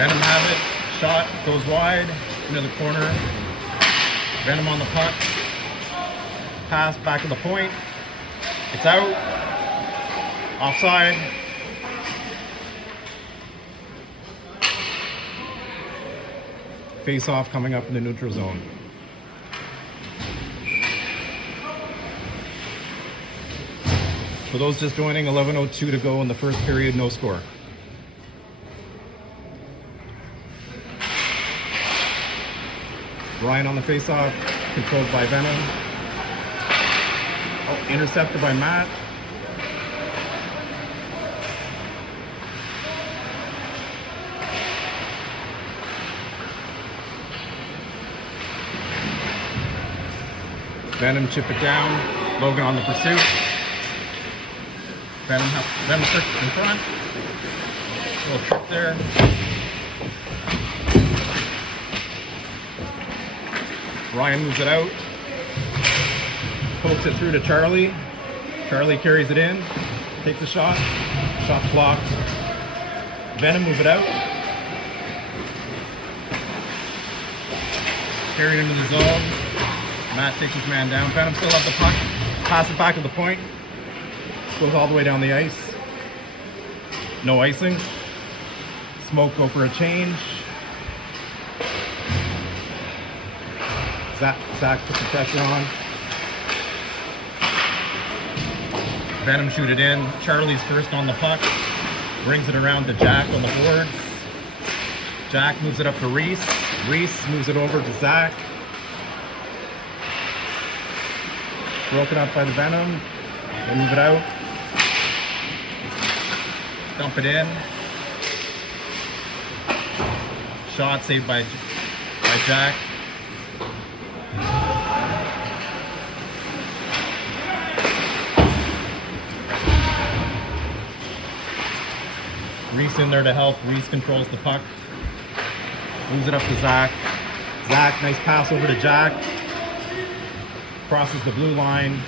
Venom have it. Shot goes wide into the corner. Venom on the puck. Pass back to the point. It's out. Offside. Face off coming up in the neutral zone. For those just joining, 11:02 to go in the first period, no score. Ryan on the face-off, controlled by Venom. Oh, intercepted by Matt. Venom chip it down. Logan on the pursuit. Venom trick in front. Little trick there. Ryan moves it out. Pokes it through to Charlie. Charlie carries it in. Takes a shot. Shot's blocked. Venom moves it out. Carried into the zone. Matt takes his man down. Venom still has the puck. Pass it back to the point. Goes all the way down the ice. No icing. Smoke go for a change. Zach put the pressure on. Venom shoot it in. Charlie's first on the puck. Brings it around to Jack on the boards. Jack moves it up to Reese. Reese moves it over to Zach. Broken up by the Venom. They move it out. Dump it in. Shot saved by Jack. Reese in there to help. Reese controls the puck. Moves it up to Zach. Zach, nice pass over to Jack. Crosses the blue line.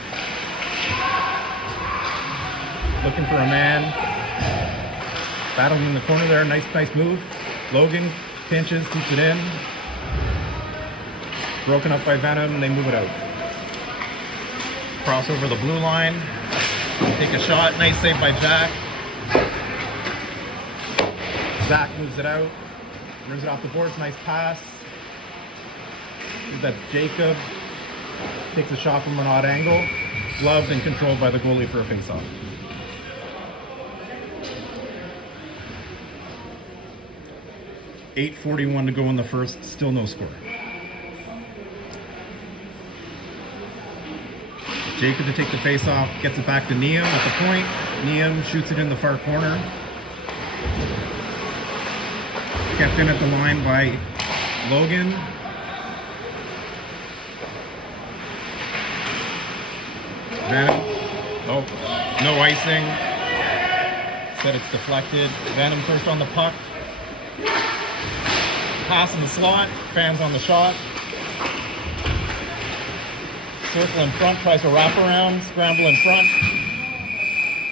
Looking for a man. Battling in the corner there. Nice move. Logan pinches, keeps it in. Broken up by Venom, and they move it out. Cross over the blue line. Take a shot. Nice save by Jack. Zach moves it out. Rims it off the boards. Nice pass. I think that's Jacob. Takes a shot from an odd angle. Gloved and controlled by the goalie for a face-off. .8:41 to go in the first. Still no score. Jacob to take the face-off. Gets it back to Neum at the point. Neum shoots it in the far corner. Kept in at the line by Logan. Venom. Oh, no icing. Said it's deflected. Venom first on the puck. Pass in the slot. Fans on the shot. Circle in front. Tries to wrap around. Scramble in front.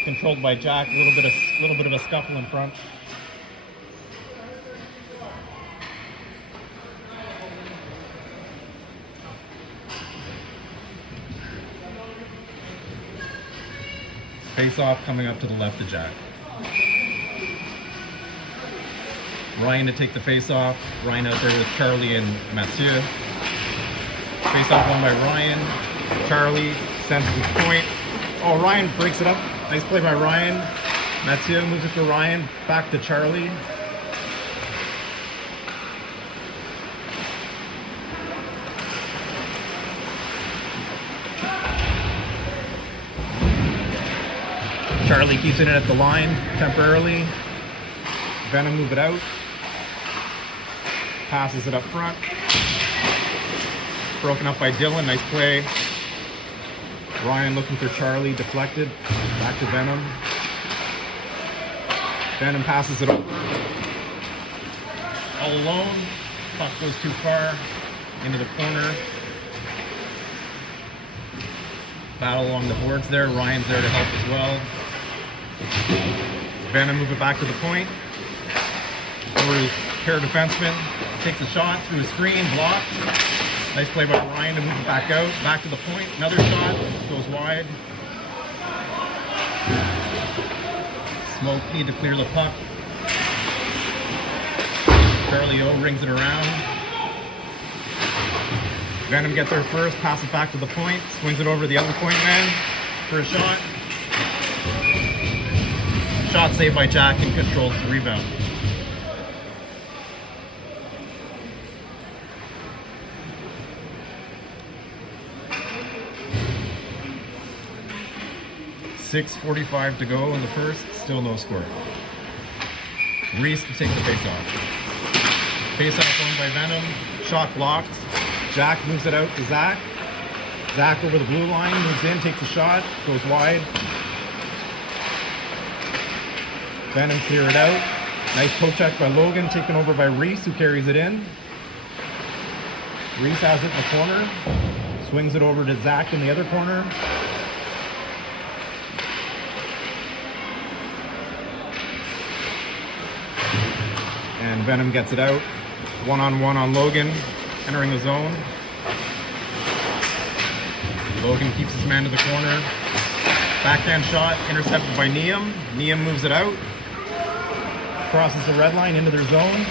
Controlled by Jack. A little bit of a scuffle in front. Face off coming up to the left of Jack. Ryan to take the face off. Ryan out there with Charlie and Mathieu. Face off won by Ryan. Charlie sends it to the point. Oh, Ryan breaks it up. Nice play by Ryan. Mathieu moves it to Ryan. Back to Charlie. Charlie keeps it in at the line temporarily. Venom move it out. Passes it up front. Broken up by Dylan. Nice play. Ryan looking for Charlie. Deflected. Back to Venom. Venom passes it over. All alone. Puck goes too far. Into the corner. Battle along the boards there. Ryan's there to help as well. Venom move it back to the point. over his pair of defensemen. Takes a shot through a screen, blocked. Nice play by Ryan to move it back out, back to the point. Another shot, goes wide. Smoke need to clear the puck. Charlie O rings it around. Venom gets there first, passes back to the point, swings it over to the other point man for a shot. Shot saved by Jack and controls the rebound. .6:45 to go in the first, still no score. Reese to take the face-off. Face-off owned by Venom, shot blocked. Jack moves it out to Zach. Zach over the blue line, moves in, takes a shot, goes wide. Venom clear it out. Nice poke check by Logan, taken over by Reese, who carries it in. Reese has it in the corner. Swings it over to Zach in the other corner. And Venom gets it out. One-on-one on Logan, entering the zone. Logan keeps his man to the corner. Backhand shot, intercepted by Neum. Neum moves it out. Crosses the red line into their zone.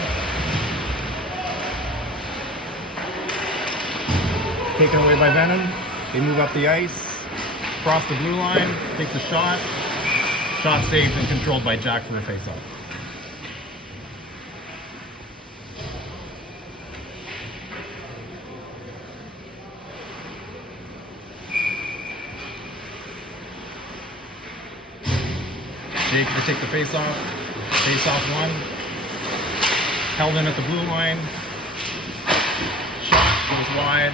Taken away by Venom. They move up the ice. Cross the blue line, takes a shot. Shot saved and controlled by Jack for a face-off. Jake to take the face-off. Face-off one. Held in at the blue line. Shot goes wide.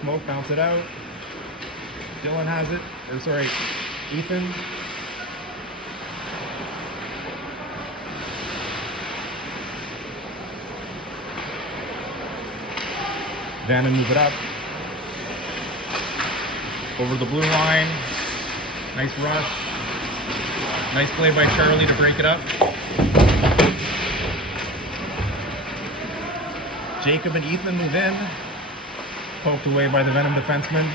Smoke, bounce it out. Dylan has it. Or sorry, Ethan. Venom move it up. Over the blue line. Nice rush. Nice play by Charlie to break it up. Jacob and Ethan move in. Poked away by the Venom defenseman.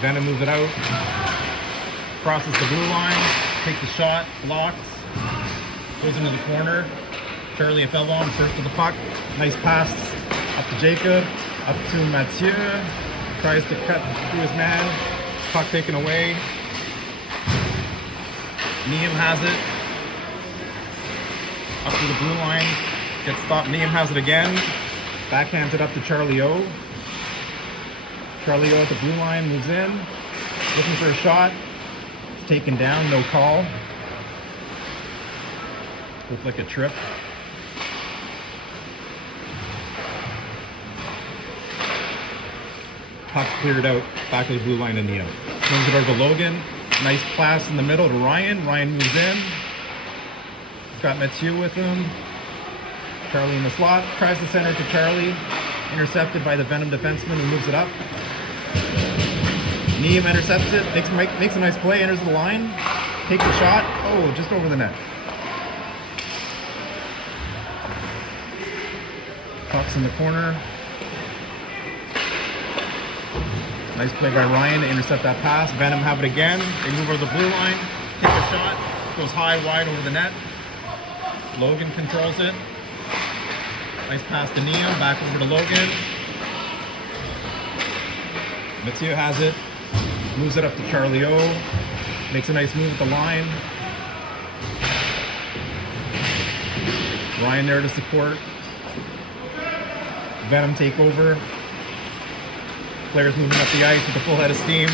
Venom moves it out. Crosses the blue line. Takes a shot. Blocks. Goes into the corner. Charlie Felbon first to the puck. Nice pass up to Jacob. Up to Mathieu. Tries to cut through his man. Puck taken away. Neum has it. Up to the blue line. Gets stopped. Neum has it again. Backhands it up to Charlie O. Charlie O at the blue line. Moves in. Looking for a shot. It's taken down. No call. Looked like a trip. Puck cleared out, back to the blue line in the out. Swings it over to Logan. Nice pass in the middle to Ryan. Ryan moves in. He's got Mathieu with him. Charlie in the slot. Tries to center to Charlie. Intercepted by the Venom defenseman who moves it up. Neum intercepts it. Makes a nice play. Enters the line. Takes a shot. Oh, just over the net. Puck's in the corner. Nice play by Ryan to intercept that pass. Venom have it again. They move over the blue line. Take a shot. Goes high, wide over the net. Logan controls it. Nice pass to Neum. Back over to Logan. Mathieu has it. Moves it up to Charlie O. Makes a nice move at the line. Ryan there to support. Venom take over. Players moving up the ice with a full head of steam.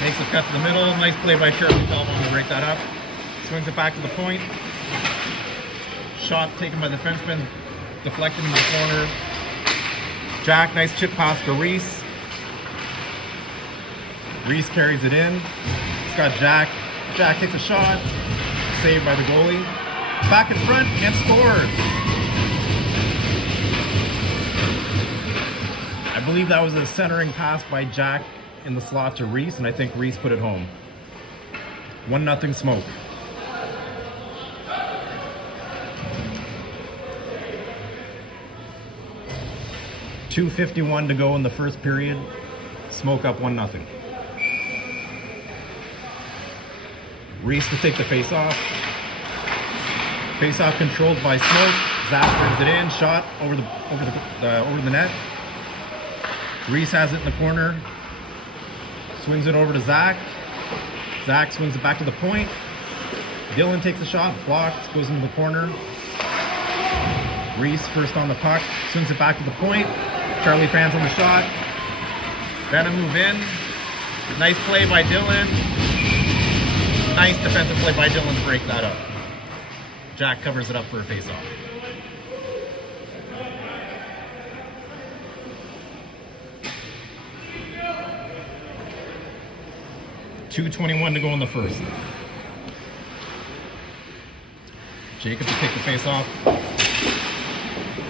Makes a cut to the middle. Nice play by Charlie Felbon to break that up. Swings it back to the point. Shot taken by the defenseman. Deflected into the corner. Jack, nice chip pass to Reese. Reese carries it in. It's got Jack. Jack takes a shot. Saved by the goalie. Back in front and scores. believe that was a centering pass by Jack in the slot to Reese, and I think Reese put it home. 1-0 Smoke. .251 to go in the first period. Smoke up 1-0. Reese to take the face-off. Face-off controlled by Smoke. Zach brings it in. Shot over the net. Reese has it in the corner. Swings it over to Zach. Zach swings it back to the point. Dylan takes the shot. Blocked. Goes into the corner. Reese first on the puck. Swings it back to the point. Charlie fans on the shot. Venom move in. Nice play by Dylan. Nice defensive play by Dylan to break that up. Jack covers it up for a face-off. .221 to go in the first. Jacob to take the face-off.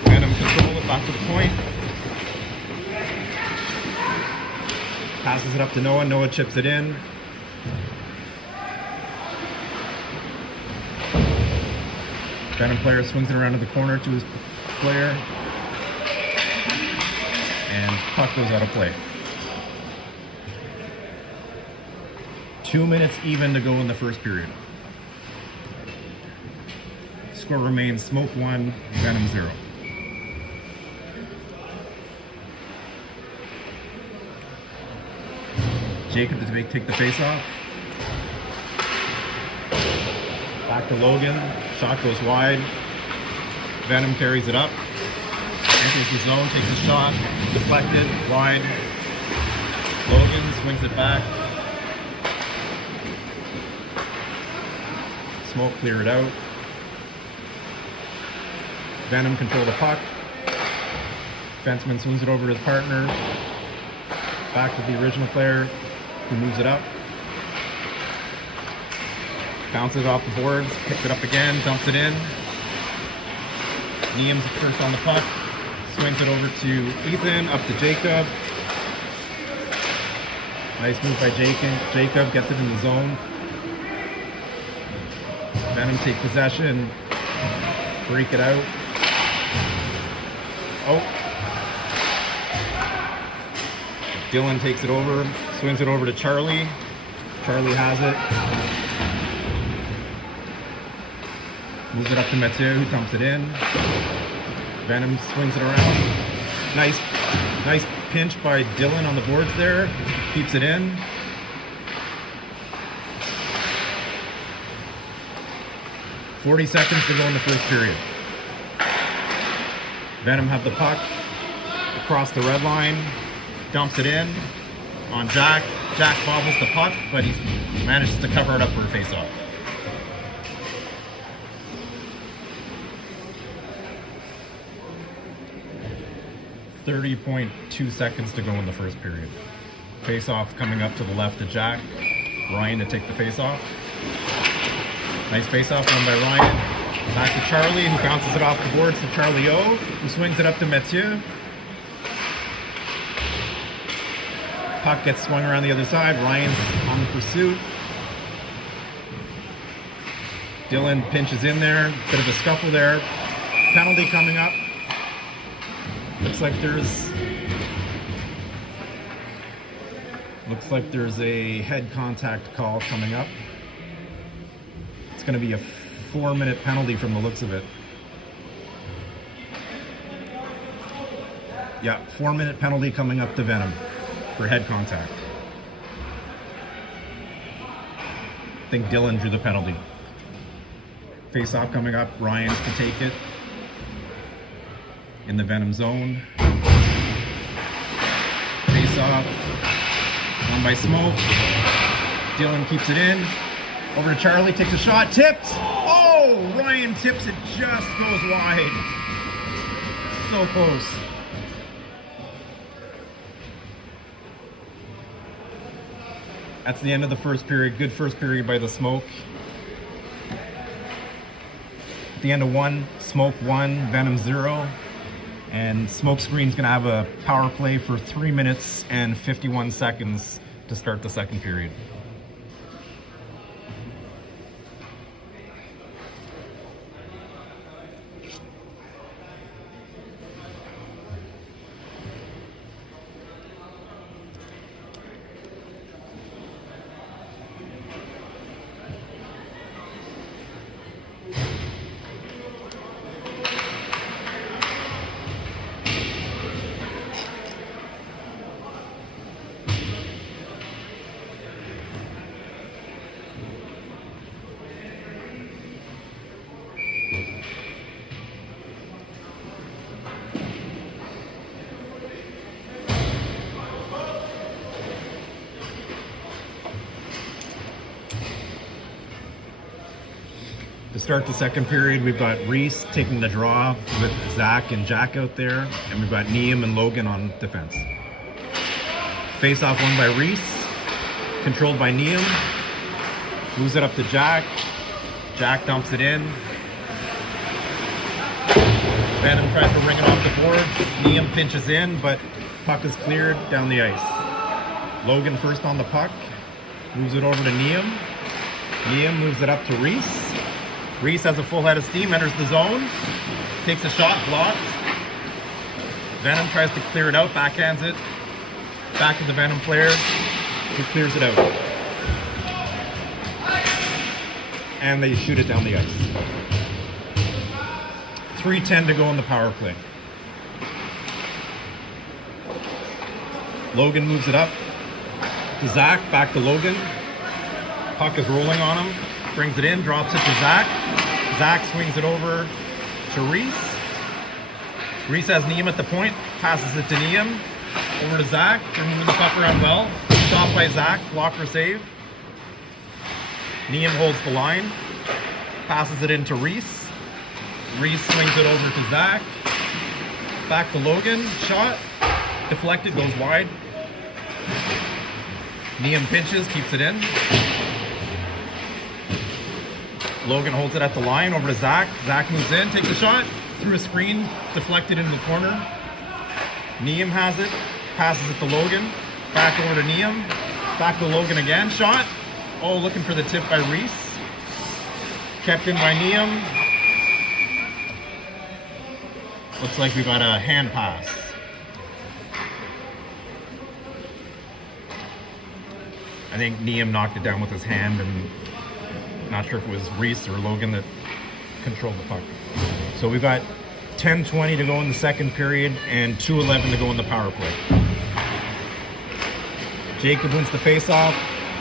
Venom control it back to the point. Passes it up to Noah. Noah chips it in. Venom player swings it around to the corner to his player. And puck goes out of play. 2 minutes even to go in the first period. Score remains Smoke 1, Venom 0. Jacob to take the face off. Back to Logan. Shot goes wide. Venom carries it up. Enters the zone, takes a shot. Deflected, wide. Logan swings it back. Smoke clear it out. Venom control the puck. Fenceman swings it over to his partner. Back to the original player who moves it up. Bounces off the boards, picks it up again, dumps it in. Niam's first on the puck. Swings it over to Ethan, up to Jacob. Nice move by Jacob, gets it in the zone. Venom take possession, break it out. Oh. Dylan takes it over, swings it over to Charlie. Charlie has it. Moves it up to Mathieu, who dumps it in. Venom swings it around. Nice pinch by Dylan on the boards there. Keeps it in. .40 seconds to go in the first period. Venom have the puck across the red line. Dumps it in on Jack. Jack bobbles the puck, but he manages to cover it up for a face-off. .30.2 seconds to go in the first period. Face-off coming up to the left of Jack. Ryan to take the face-off. Nice face-off won by Ryan. Back to Charlie, who bounces it off the boards to Charlie O, who swings it up to Mathieu. Puck gets swung around the other side. Ryan's on the pursuit. Dylan pinches in there. Bit of a scuffle there. Penalty coming up. Looks like there's a head contact call coming up. It's going to be a 4-minute penalty from the looks of it. Yeah, 4-minute penalty coming up to Venom for head contact. I think Dylan drew the penalty. Face off coming up. Ryan's to take it in the Venom zone. Face off. Won by Smoke. Dylan keeps it in. Over to Charlie, takes a shot, tipped! Oh! Ryan tips it, just goes wide. So close. That's the end of the first period. Good first period by the Smoke. At the end of 1, Smoke 1, Venom 0. And Smokescreen's gonna have a power play for 3 minutes and 51 seconds to start the second period. To start the second period, we've got Reese taking the draw with Zach and Jack out there, and we've got Liam and Logan on defense. Face-off won by Reese, controlled by Liam. Moves it up to Jack. Jack dumps it in. Venom tries to ring it off the board. Liam pinches in, but puck is cleared down the ice. Logan first on the puck. Moves it over to Liam. Liam moves it up to Reese. Reese has a full head of steam, enters the zone, takes a shot, blocked. Venom tries to clear it out, backhands it. Back to the Venom player, who clears it out. And they shoot it down the ice. 3:10 to go in the power play. Logan moves it up to Zach, back to Logan. Puck is rolling on him. Brings it in, drops it to Zach. Zach swings it over to Reese. Reese has Liam at the point, passes it to Liam. Over to Zach, they're moving the puck around well. Shot by Zach, blocker save. Liam holds the line, passes it into Reese. Reese swings it over to Zach. Back to Logan, shot, deflected, goes wide. Liam pinches, keeps it in. Logan holds it at the line, over to Zach. Zach moves in, takes a shot, through a screen, deflected into the corner. Liam has it, passes it to Logan. Back over to Liam, back to Logan again, shot. Oh, looking for the tip by Reese. Kept in by Liam. Looks like we got a hand pass. I think Liam knocked it down with his hand, and not sure if it was Reese or Logan that controlled the puck. So we've got 10:20 to go in the second period and 2:11 to go in the power play. Jacob wins the face-off,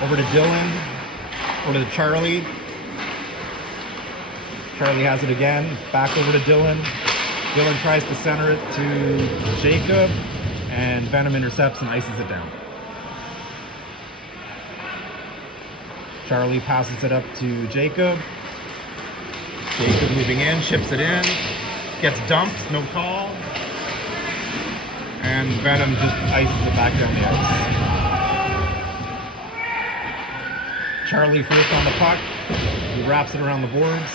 over to Dylan, over to Charlie. Charlie has it again, back over to Dylan. Dylan tries to center it to Jacob, and Venom intercepts and ices it down. Charlie passes it up to Jacob. Jacob moving in, chips it in, gets dumped, no call. And Venom just ices it back down the ice. Charlie first on the puck. He wraps it around the boards.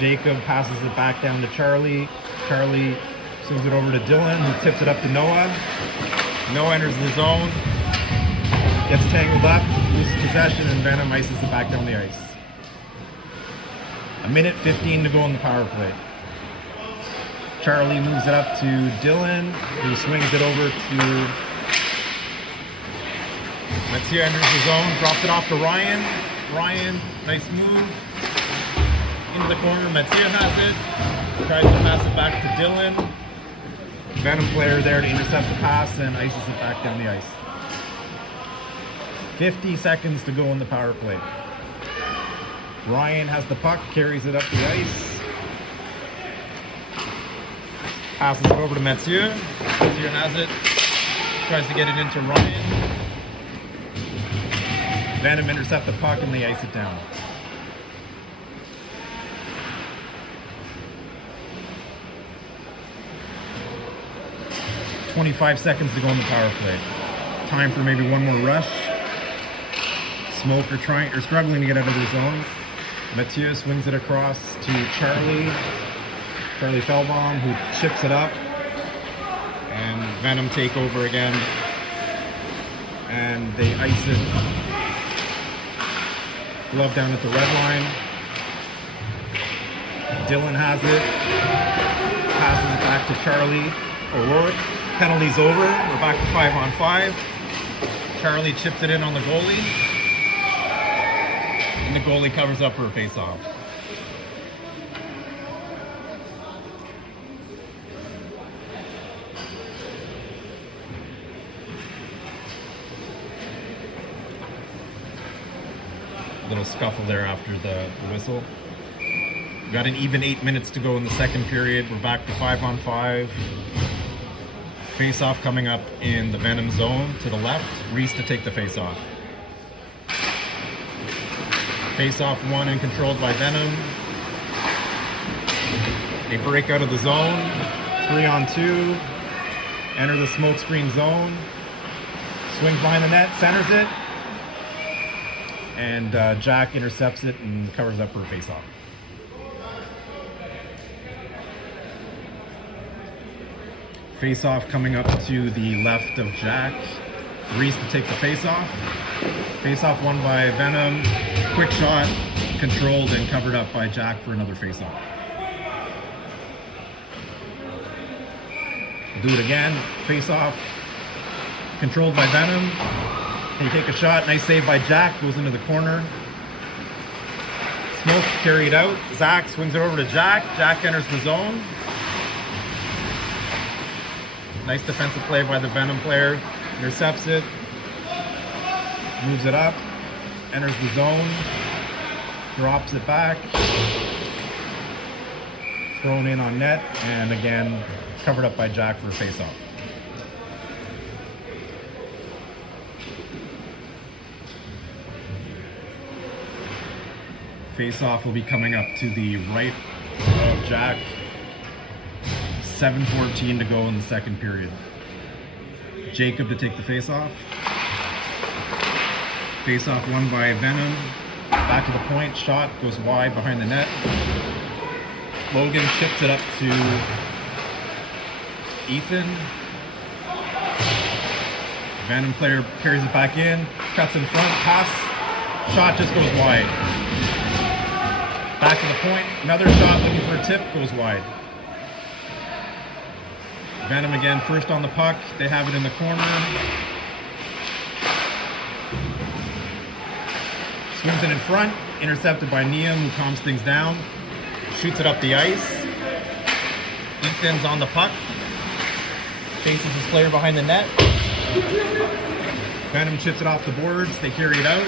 Jacob passes it back down to Charlie. Charlie swings it over to Dylan, who tips it up to Noah. Noah enters the zone. Gets tangled up, loses possession, and Venom ices it back down the ice. 1:15 to go in the power play. Charlie moves it up to Dylan, who swings it over to Mathieu, enters the zone, drops it off to Ryan. Ryan, nice move. Into the corner, Mathieu has it. Tries to pass it back to Dylan. Venom player there to intercept the pass and ices it back down the ice. 50 seconds to go in the power play. Ryan has the puck, carries it up the ice. Passes it over to Mathieu. Mathieu has it. Tries to get it into Ryan. Venom intercept the puck and they ice it down. "25 seconds to go in the power play. Time for maybe one more rush. Smoke are struggling to get out of their zone. Mathieu swings it across to Charlie. Charlie Feldbaum, who chips it up. And Venom take over again. And they ice it. Glove down at the red line. Dylan has it. Passes it back to Charlie. O'Rourke. Penalty's over. We're back to 5-on-5. Charlie chips it in on the goalie. And the goalie covers up for a face-off. Little scuffle there after the whistle. We got an even 8 minutes to go in the second period. We're back to 5-on-5. Face-off coming up in the Venom zone to the left. Reese to take the face-off. Face-off won and controlled by Venom. They break out of the zone. 3-on-2. Enter the smoke screen zone. Swings behind the net, centers it. And Jack intercepts it and covers up for a face-off. Face-off coming up to the left of Jack. Reese to take the face-off. Face-off won by Venom. Quick shot, controlled and covered up by Jack for another face-off. We'll do it again. Face-off, controlled by Venom. They take a shot. Nice save by Jack. Goes into the corner. Smoke carried out. Zach swings it over to Jack. Jack enters the zone. Nice defensive play by the Venom player. Intercepts it. Moves it up. Enters the zone. Drops it back. Thrown in on net. And again, covered up by Jack for a face-off. Face-off will be coming up to the right of Jack. 7:14 to go in the second period. Jacob to take the face-off. Face-off won by Venom. Back to the point. Shot goes wide behind the net. Logan chips it up to Ethan. Venom player carries it back in. Cuts in front. Pass. Shot just goes wide. Back to the point, another shot looking for a tip, goes wide. Venom again, first on the puck. They have it in the corner. Swings it in front, intercepted by Niam, who calms things down. Shoots it up the ice. Ethan's on the puck. Faces his player behind the net. Venom chips it off the boards. They carry it out.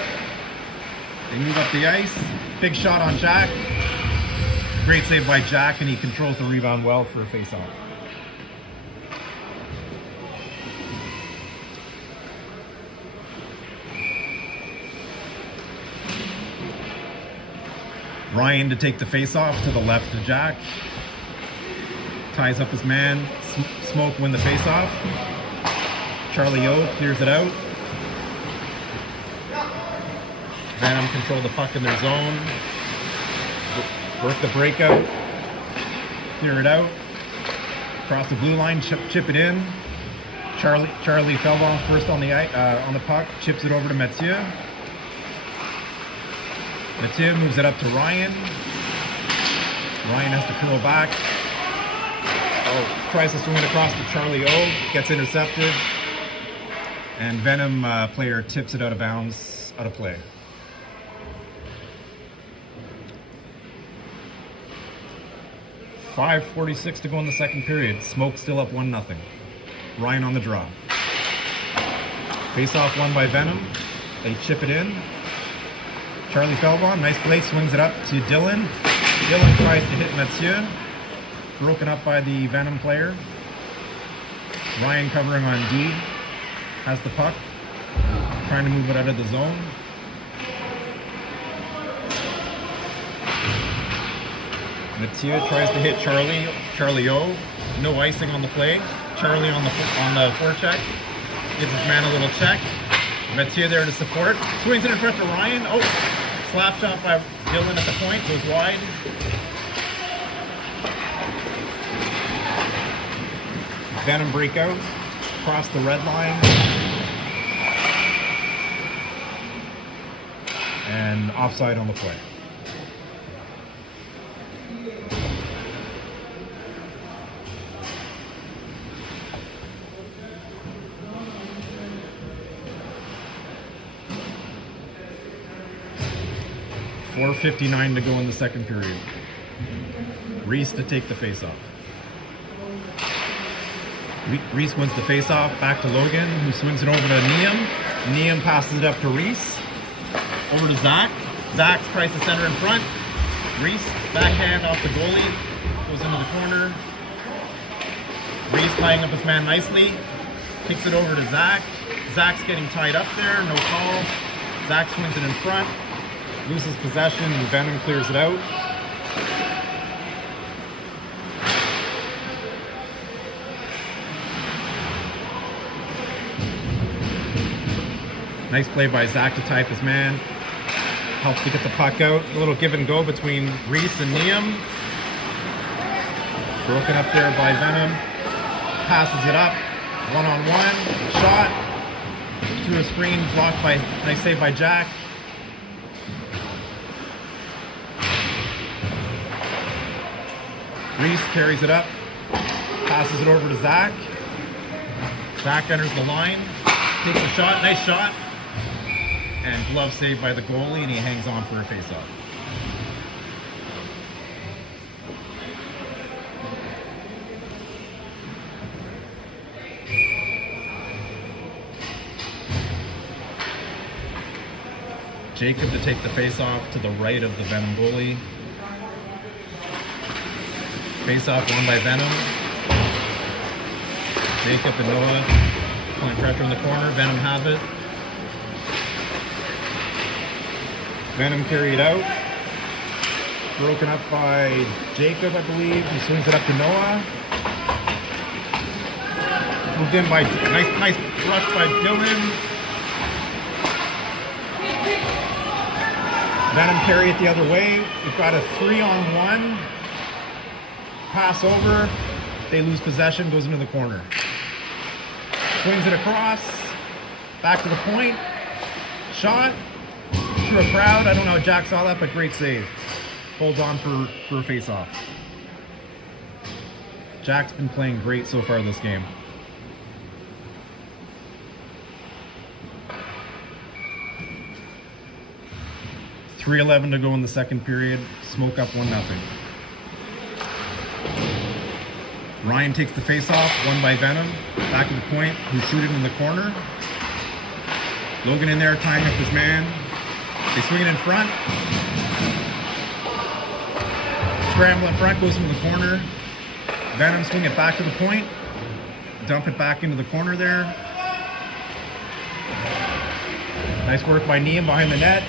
They move up the ice. Big shot on Jack. Great save by Jack, and he controls the rebound well for a face-off. Ryan to take the face-off to the left of Jack. Ties up his man. Smoke win the face-off. Charlie O clears it out. Venom control the puck in their zone. Work the breakout. Clear it out. Cross the blue line. Chip it in. Charlie Feldbaum first on the puck. Chips it over to Mathieu. Mathieu moves it up to Ryan. Ryan has to curl back. Tries to swing it across to Charlie O. Gets intercepted. And Venom player tips it out of bounds, out of play. .5:46 to go in the second period. Smoke still up 1-0. Ryan on the draw. Face-off won by Venom. They chip it in. Charlie Feldbaum, nice play, swings it up to Dylan. Dylan tries to hit Mathieu. Broken up by the Venom player. Ryan covering on D. Has the puck. Trying to move it out of the zone. Mathieu tries to hit Charlie O. No icing on the play. Charlie on the forecheck. Gives his man a little check. Mathieu there to support. Swings it in front to Ryan. Oh, slap shot by Dylan at the point. Goes wide. Venom breakout, cross the red line, and offside on the play. .4:59 to go in the second period. Reese to take the face-off. Reese wins the face-off, back to Logan, who swings it over to Niam. Niam passes it up to Reese. Over to Zach. Zach tries to center in front. Reese, backhand off the goalie, goes into the corner. Reese tying up his man nicely. Kicks it over to Zach. Zach's getting tied up there, no call. Zach swings it in front. Loses possession and Venom clears it out. Nice play by Zach to tie up his man. Helps to get the puck out. A little give and go between Reese and Niam. Broken up there by Venom. Passes it up. One-on-one. Shot. Through a screen. Blocked by, nice save by Jack. Reese carries it up, passes it over to Zach. Zach enters the line, takes a shot, nice shot. And glove saved by the goalie, and he hangs on for a face-off. Jacob to take the face-off to the right of the Venom goalie. Face-off won by Venom. Jacob and Noah applying pressure in the corner. Venom has it. Venom carried out. Broken up by Jacob, I believe. He swings it up to Noah. Moved in by, nice rush by Dylan. Venom carry it the other way. We've got a 3-on-1. Pass over, they lose possession, goes into the corner. Swings it across, back to the point, shot, through a crowd. I don't know how Jack saw that, but great save. Holds on for a face-off. Jack's been playing great so far this game. .3:11 to go in the second period, Smoke up 1-0. Ryan takes the face-off, won by Venom. Back at the point, who's shooting in the corner. Logan in there, tying up his man. They swing it in front. Scramble in front, goes into the corner. Venom swing it back to the point. Dump it back into the corner there. Nice work by Niam behind the net.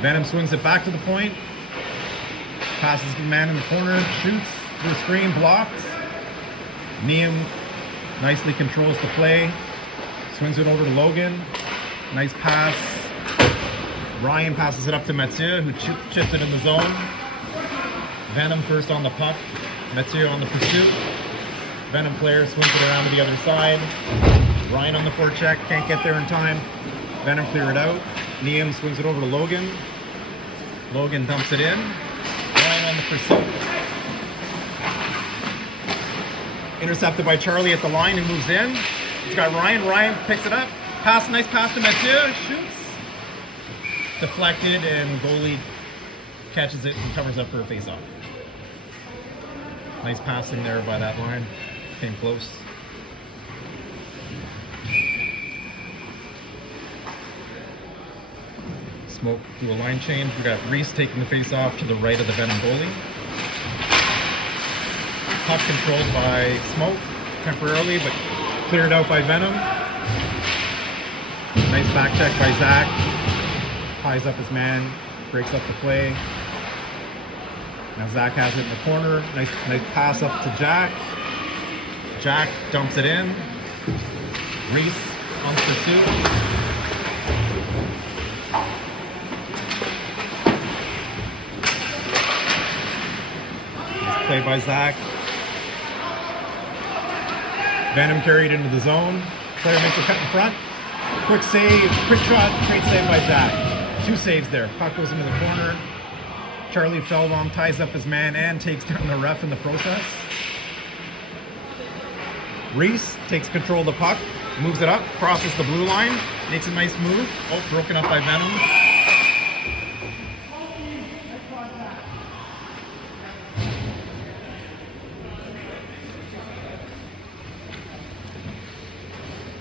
Venom swings it back to the point. Passes the man in the corner, shoots. The screen blocked. Niam nicely controls the play. Swings it over to Logan. Nice pass. Ryan passes it up to Mathieu, who chips it in the zone. Venom first on the puck. Mathieu on the pursuit. Venom player swings it around to the other side. Ryan on the forecheck, can't get there in time. Venom clear it out. Niam swings it over to Logan. Logan dumps it in. Ryan on the pursuit. Intercepted by Charlie at the line and moves in. He's got Ryan. Ryan picks it up. Pass, nice pass to Mathieu. Shoots. Deflected, and goalie catches it and covers up for a face-off. Nice passing there by that line. Came close. Smoke do a line change. We got Reese taking the face-off to the right of the Venom goalie. Puck controlled by Smoke temporarily, but cleared out by Venom. Nice back check by Zach. Ties up his man, breaks up the play. Now Zach has it in the corner. Nice pass up to Jack. Jack dumps it in. Reese on pursuit. Nice play by Zach. Venom carried into the zone. Player makes a cut in front. Quick save, quick shot, great save by Jack. 2 saves there. Puck goes into the corner. Charlie Feldbaum ties up his man and takes down the ref in the process. Reese takes control of the puck, moves it up, crosses the blue line, makes a nice move. Oh, broken up by Venom.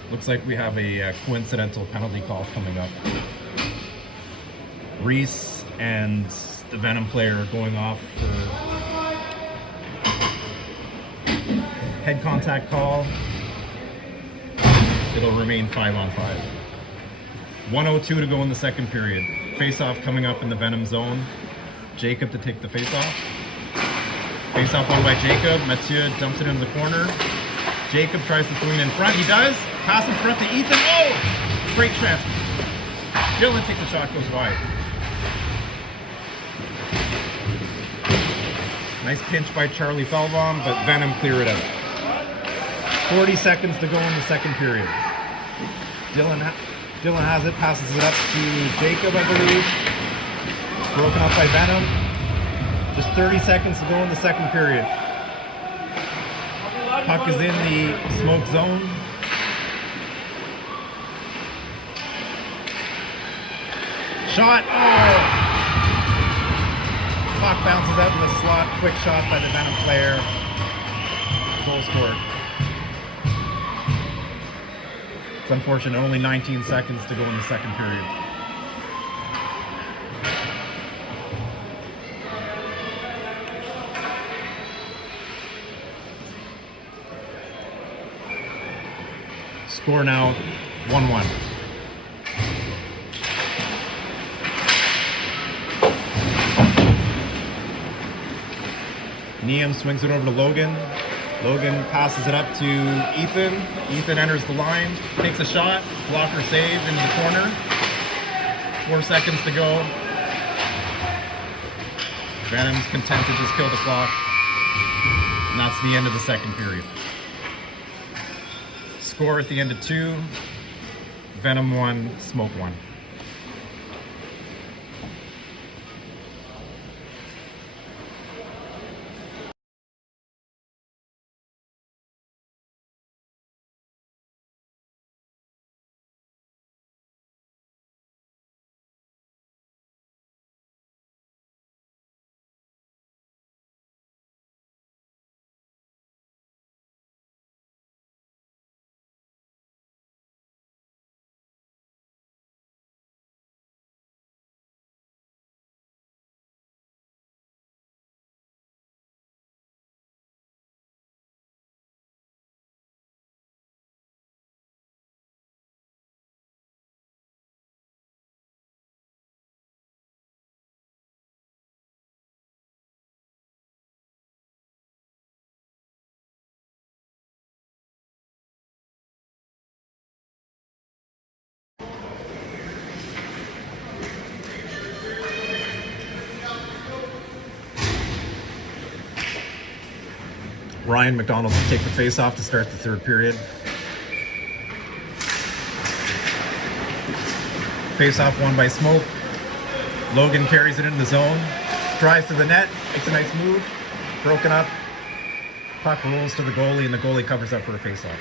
Looks like we have a coincidental penalty call coming up. Reese and the Venom player are going off for head contact call. It'll remain 5-on-5. 1:02 to go in the second period. Face-off coming up in the Venom zone. Jacob to take the face-off. Face-off won by Jacob. Mathieu dumps it into the corner. Jacob tries to swing in front. He does. Pass in front to Ethan. Oh! Great chance. Dylan takes a shot, goes wide. Nice pinch by Charlie Feldbaum, but Venom cleared it out. 40 seconds to go in the second period. Dylan has it, passes it up to Jacob, I believe. Broken up by Venom. Just 30 seconds to go in the second period. Puck is in the smoke zone. Shot! Oh! Puck bounces out in the slot. Quick shot by the Venom player. Goal scored. It's unfortunate, only 19 seconds to go in the second period. Score now 1-1. Neum swings it over to Logan. Logan passes it up to Ethan. Ethan enters the line, takes a shot, blocker save into the corner. 4 seconds to go. Venom's content to just kill the clock. And that's the end of the second period. Score at the end of 2. Venom 1, Smoke 1. Ryan McDonald will take the face-off to start the third period. Face-off won by Smoke. Logan carries it into the zone. Drives to the net. Makes a nice move. Broken up. Puck rolls to the goalie, and the goalie covers up for a face-off.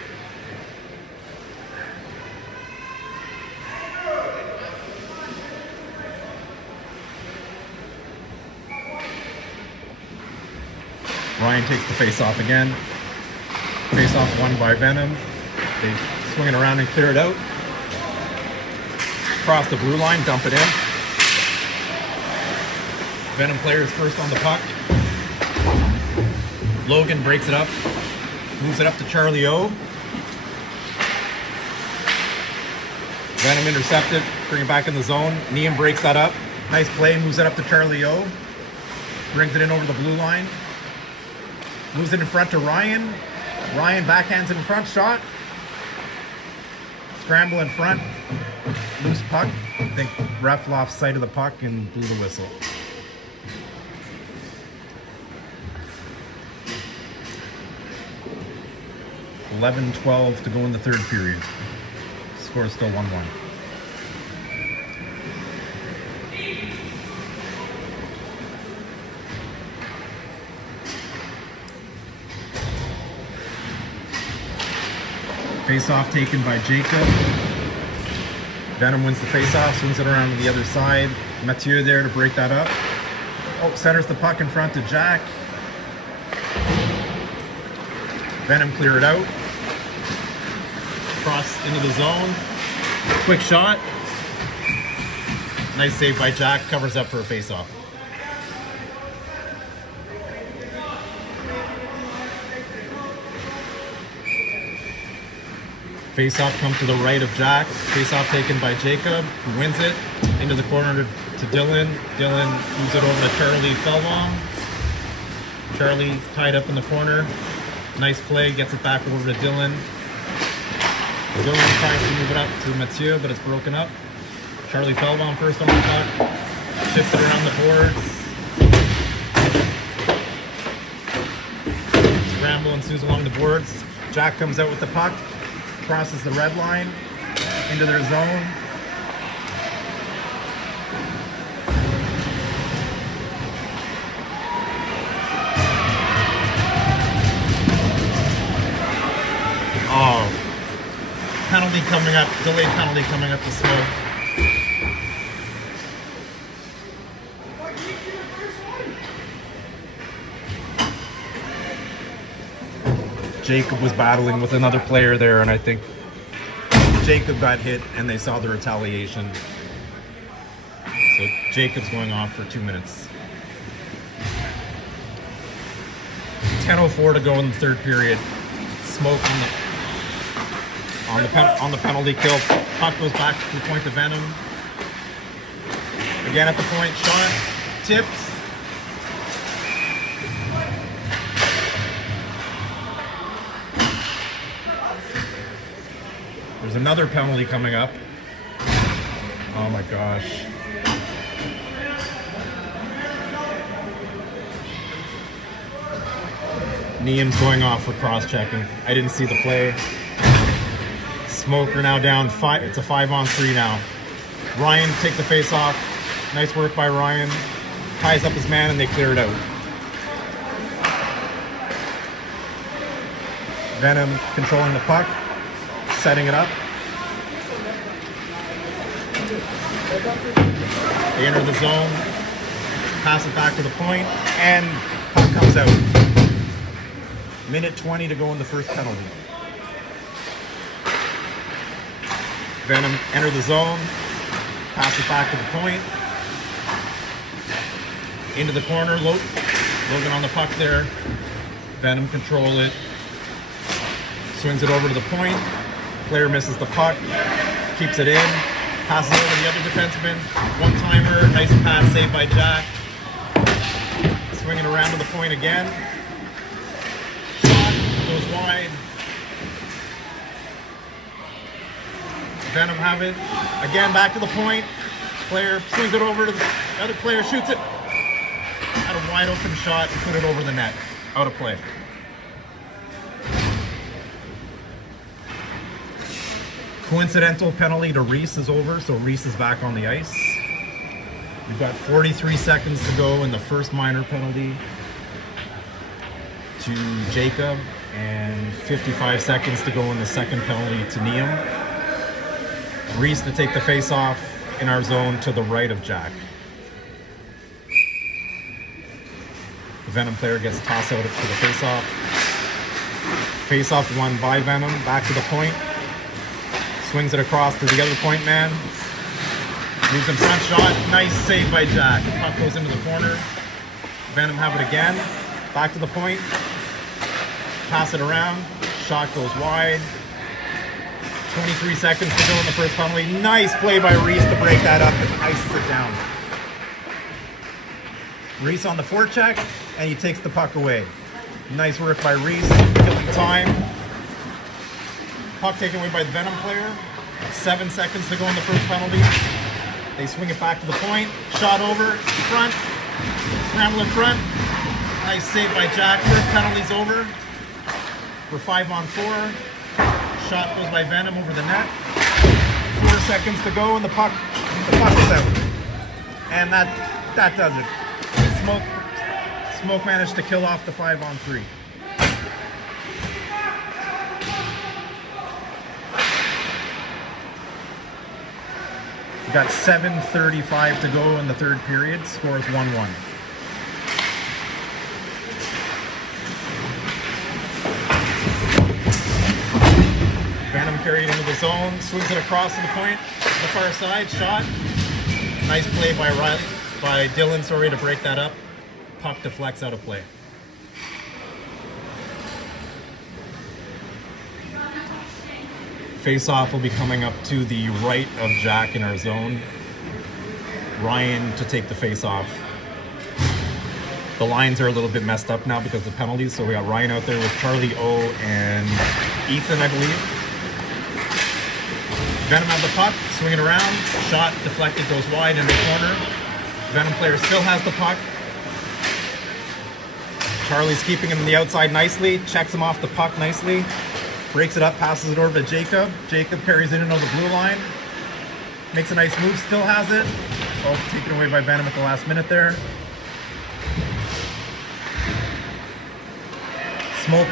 Ryan takes the face-off again. Face-off won by Venom. They swing it around and clear it out. Cross the blue line, dump it in. Venom player is first on the puck. Logan breaks it up. Moves it up to Charlie O. Venom intercepted, bring it back in the zone. Neum breaks that up. Nice play, moves it up to Charlie O. Brings it in over the blue line. Moves it in front to Ryan. Ryan backhands it in front, shot. Scramble in front. Loose puck. I think ref lost sight of the puck and blew the whistle. 11-12 to go in the third period. Score is still 1-1. Face-off taken by Jacob. Venom wins the face-off, swings it around to the other side. Mathieu there to break that up. Oh, centers the puck in front to Jack. Venom clear it out. Cross into the zone. Quick shot. Nice save by Jack, covers up for a face-off. Face-off comes to the right of Jack. Face-off taken by Jacob, who wins it. Into the corner to Dylan. Dylan moves it over to Charlie Feldbaum. Charlie tied up in the corner. Nice play, gets it back over to Dylan. Dylan tries to move it up to Mathieu, but it's broken up. Charlie Feldbaum first on the puck. Shifts it around the boards. Scramble ensues along the boards. Jack comes out with the puck. Crosses the red line into their zone. Oh, penalty coming up, delayed penalty coming up to Smoke. Jacob was battling with another player there, and I think Jacob got hit and they saw the retaliation. So Jacob's going off for 2 minutes. 10:04 to go in the third period. Smoke on the penalty kill. Puck goes back to the point to Venom. Again at the point, shot, tips. There's another penalty coming up. Oh my gosh. Niam's going off for cross-checking. I didn't see the play. Smoker now down 5. It's a 5-on-3 now. Ryan take the face off. Nice work by Ryan. Ties up his man and they clear it out. Venom controlling the puck. Setting it up. They enter the zone. Pass it back to the point. And puck comes out. Minute 20 to go in the first penalty. Venom enter the zone. Pass it back to the point. Into the corner. Logan on the puck there. Venom control it. Swings it over to the point. Player misses the puck. Keeps it in. Passes over to the other defenseman. One-timer. Nice pass saved by Jack. Swinging around to the point again. Shot goes wide. Venom have it. Again, back to the point. Player swings it over to the other player. Shoots it. Had a wide open shot and put it over the net. Out of play. Coincidental penalty to Reese is over, so Reese is back on the ice. We've got 43 seconds to go in the first minor penalty to Jacob, and 55 seconds to go in the second penalty to Niam. Reese to take the face-off in our zone to the right of Jack. The Venom player gets tossed out for the face-off. Face-off won by Venom, back to the point. Swings it across to the other point man. Moves in front shot. Nice save by Jack. The puck goes into the corner. Venom have it again. Back to the point. Pass it around. Shot goes wide. 23 seconds to go in the first penalty. Nice play by Reese to break that up and ices it down. Reese on the forecheck, and he takes the puck away. Nice work by Reese, killing time. Puck taken away by the Venom player. 7 seconds to go in the first penalty. They swing it back to the point. Shot over, front. Scramble in front. Nice save by Jack. First penalty's over. We're 5-on-4. Shot goes by Venom over the net. 4 seconds to go, and the puck is out. And that does it. Smoke managed to kill off the 5-on-3. We got 7:35 to go in the third period. Score is 1-1. Venom carried into the zone, swings it across to the point, the far side, shot. Nice play by Dylan, to break that up. Puck deflects out of play. Face-off will be coming up to the right of Jack in our zone. Ryan to take the face-off. The lines are a little bit messed up now because of the penalties, so we got Ryan out there with Charlie O and Ethan, I believe. Venom has the puck, swing it around, shot, deflected, goes wide in the corner. Venom player still has the puck. Charlie's keeping him on the outside nicely, checks him off the puck nicely. Breaks it up, passes it over to Jacob. Jacob carries it in over the blue line. Makes a nice move, still has it. Oh, taken away by Venom at the last minute there. Smoke,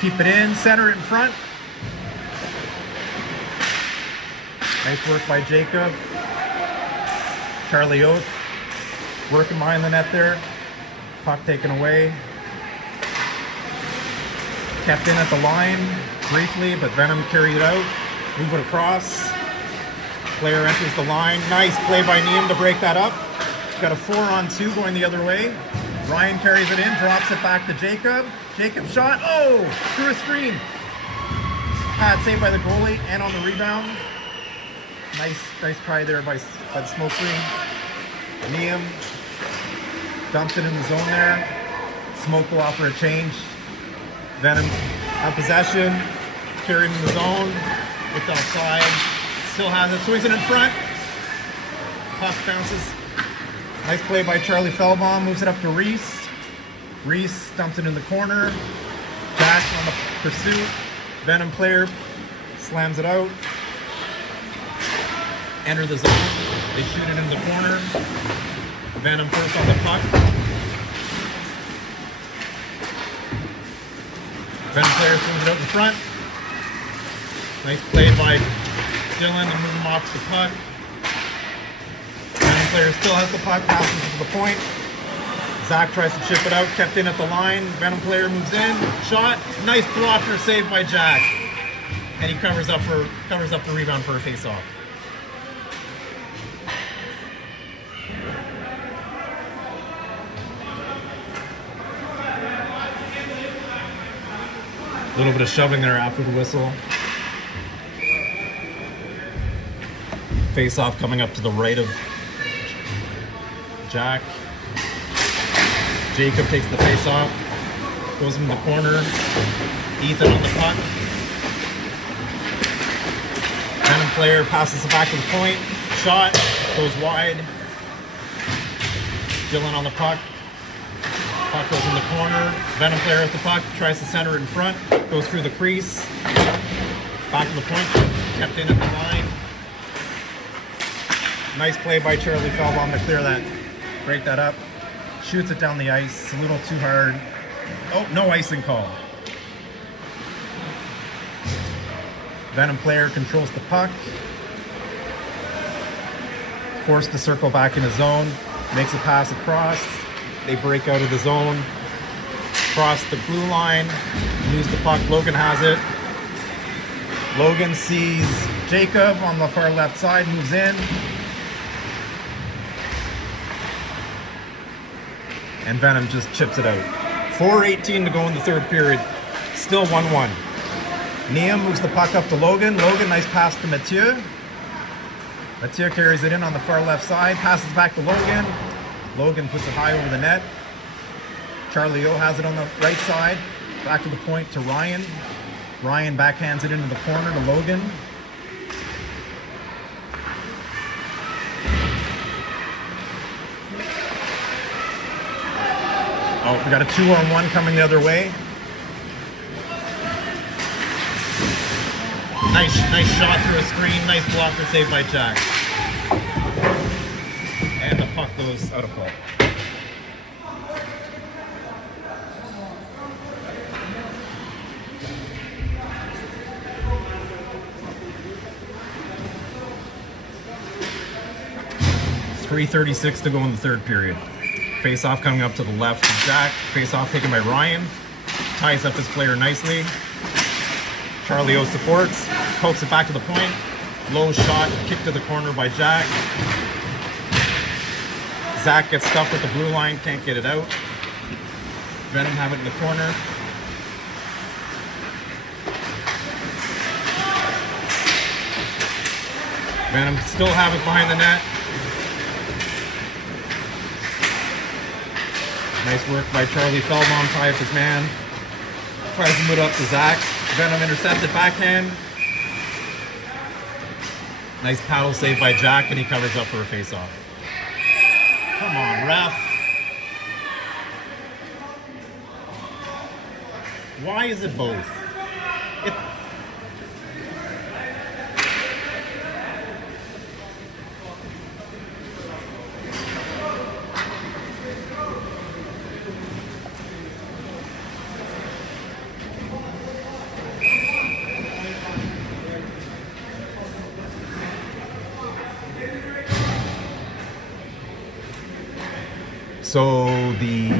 keep it in, center it in front. Nice work by Jacob. Charlie Oath working behind the net there. Puck taken away. Kept in at the line briefly, but Venom carried it out. Move it across. Player enters the line. Nice play by Neum to break that up. Got a 4-on-2 going the other way. Ryan carries it in, drops it back to Jacob. Jacob shot. Oh, through a screen. Pad saved by the goalie and on the rebound. Nice try there by the smoke screen. Neum dumped it in the zone there. Smoke will offer a change. Venom have possession, carried in the zone, looked outside, still has it, swings it in front. Puck bounces. Nice play by Charlie Feldbaum, moves it up to Reese. Reese dumps it in the corner. Jack on the pursuit. Venom player slams it out. Enter the zone. They shoot it in the corner. Venom first on the puck. Venom player swings it out in front. Nice play by Dylan to move him off the puck. Venom player still has the puck, passes it to the point. Zach tries to chip it out, kept in at the line. Venom player moves in, shot. Nice blocker saved by Jack. And he covers up the rebound for a face-off. A little bit of shoving there after the whistle. Face-off coming up to the right of Jack. Jacob takes the face-off, goes in the corner. Ethan on the puck. Venom player passes it back to the point. Shot, goes wide. Dylan on the puck. Puck goes in the corner. Venom player at the puck, tries to center it in front. Goes through the crease. Back to the point. Kept in at the line. Nice play by Charlie Feldbaum to clear that. Break that up. Shoots it down the ice. A little too hard. Oh, no icing call. Venom player controls the puck. Forced to circle back in his zone. Makes a pass across. They break out of the zone. Cross the blue line. Lose the puck. Logan has it. Logan sees Jacob on the far left side. Moves in. And Venom just chips it out. 4:18 to go in the third period. Still 1-1. Neum moves the puck up to Logan. Logan, nice pass to Mathieu. Mathieu carries it in on the far left side. Passes back to Logan. Logan puts it high over the net. Charlie O has it on the right side. Back to the point to Ryan. Ryan backhands it into the corner to Logan. Oh, we got a 2-on-1 coming the other way. Nice shot through a screen. Nice blocker save by Jack. And the puck goes out of play. It's 3:36 to go in the third period. Face-off coming up to the left of Jack. Face-off taken by Ryan. Ties up his player nicely. Charlie O supports. Pokes it back to the point. Low shot, kick to the corner by Jack. Zach gets stuffed at the blue line, can't get it out. Venom have it in the corner. Venom still have it behind the net. Nice work by Charlie Feldbaum, tie up his man. Tries to move it up to Zach. Venom intercepted backhand. Nice paddle save by Jack, and he covers up for a face-off. Come on, ref. Why is it both? So the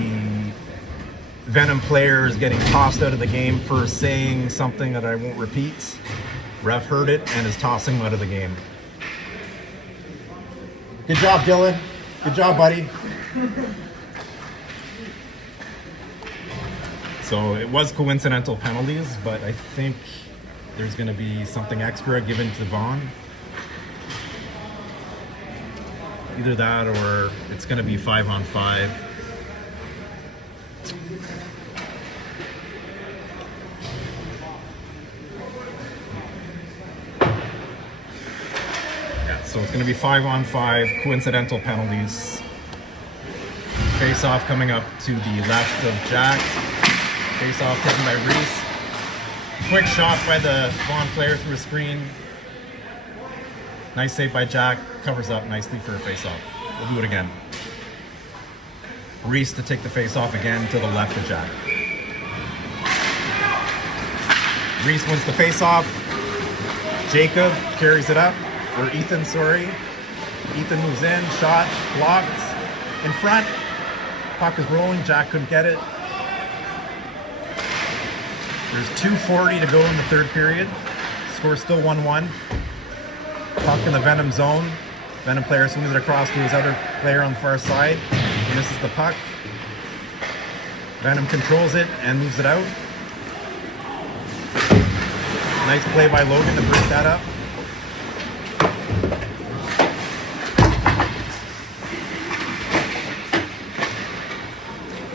Venom player is getting tossed out of the game for saying something that I won't repeat. Ref heard it and is tossing him out of the game. Good job, Dylan. Good job, buddy. So it was coincidental penalties, but I think there's going to be something extra given to Vaughn. Either that or it's going to be 5-on-5. Yeah, so it's going to be 5-on-5, coincidental penalties. Face-off coming up to the left of Jack. Face-off taken by Reese. Quick shot by the Vaughn player through a screen. Nice save by Jack, covers up nicely for a face-off. We'll do it again. Reese to take the face-off again to the left of Jack. Reese wins the face-off. Jacob carries it up, or Ethan, sorry. Ethan moves in, shot, blocked, in front. Puck is rolling, Jack couldn't get it. There's 2:40 to go in the third period. Score still 1-1. Puck in the Venom zone. Venom player swings it across to his other player on the far side. He misses the puck. Venom controls it and moves it out. Nice play by Logan to break that up.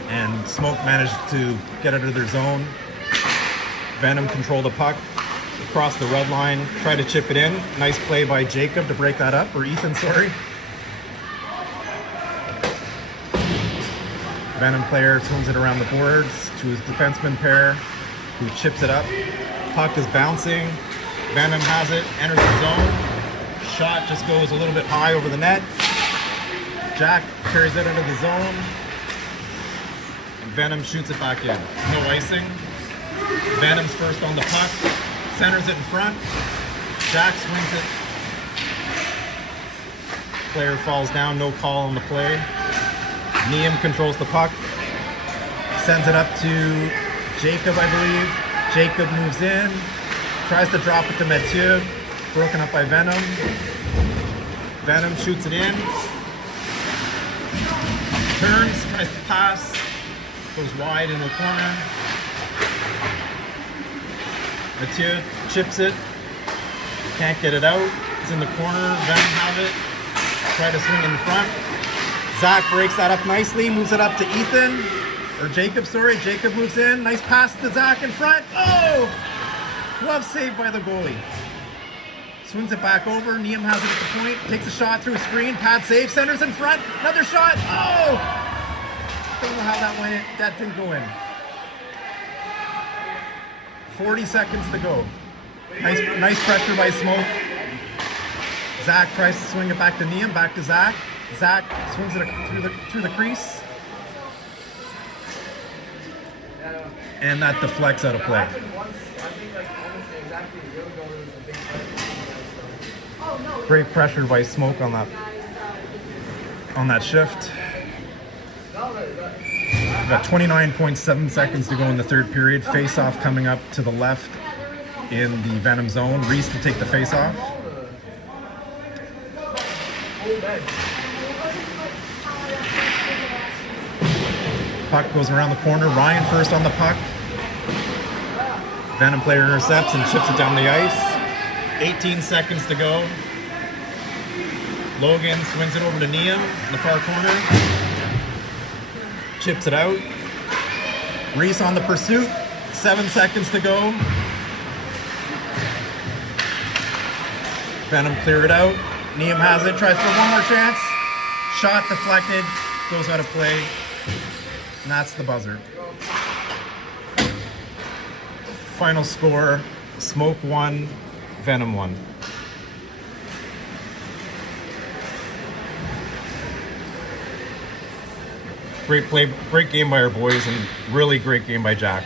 And Smoke managed to get out of their zone. Venom controlled the puck across the red line, try to chip it in. Nice play by Jacob to break that up, or Ethan, sorry. Venom player swings it around the boards to his defenseman pair, who chips it up. Puck is bouncing. Venom has it, enters the zone. Shot just goes a little bit high over the net. Jack carries it into the zone. And Venom shoots it back in. No icing. Venom's first on the puck. Centers it in front. Jack swings it. Player falls down, no call on the play. Liam controls the puck. Sends it up to Jacob, I believe. Jacob moves in. Tries to drop it to Mathieu. Broken up by Venom. Venom shoots it in. Turns, tries to pass. Goes wide in the corner. Mathieu chips it. Can't get it out. It's in the corner. Venom have it. Try to swing in front. Zach breaks that up nicely. Moves it up to Ethan. Or Jacob, sorry. Jacob moves in. Nice pass to Zach in front. Oh! Glove save by the goalie. Swings it back over. Liam has it at the point. Takes a shot through a screen. Pad save. Centers in front. Another shot. Oh! Don't know how that went. That didn't go in. 40 seconds to go. Nice pressure by Smoke. Zach tries to swing it back to Liam, back to Zach. Zach swings it through the crease. And that deflects out of play. Great pressure by Smoke on that shift. Got 29.7 seconds to go in the third period. Face-off coming up to the left in the Venom zone. Reese to take the face-off. Puck goes around the corner. Ryan first on the puck. Venom player intercepts and chips it down the ice. 18 seconds to go. Logan swings it over to Liam in the far corner. Chips it out. Reese on the pursuit. 7 seconds to go. Venom cleared it out. Liam has it. Tries for one more chance. Shot deflected. Goes out of play. And that's the buzzer. Final score, Smoke 1, Venom 1. Great play, great game by our boys, and really great game by Jack.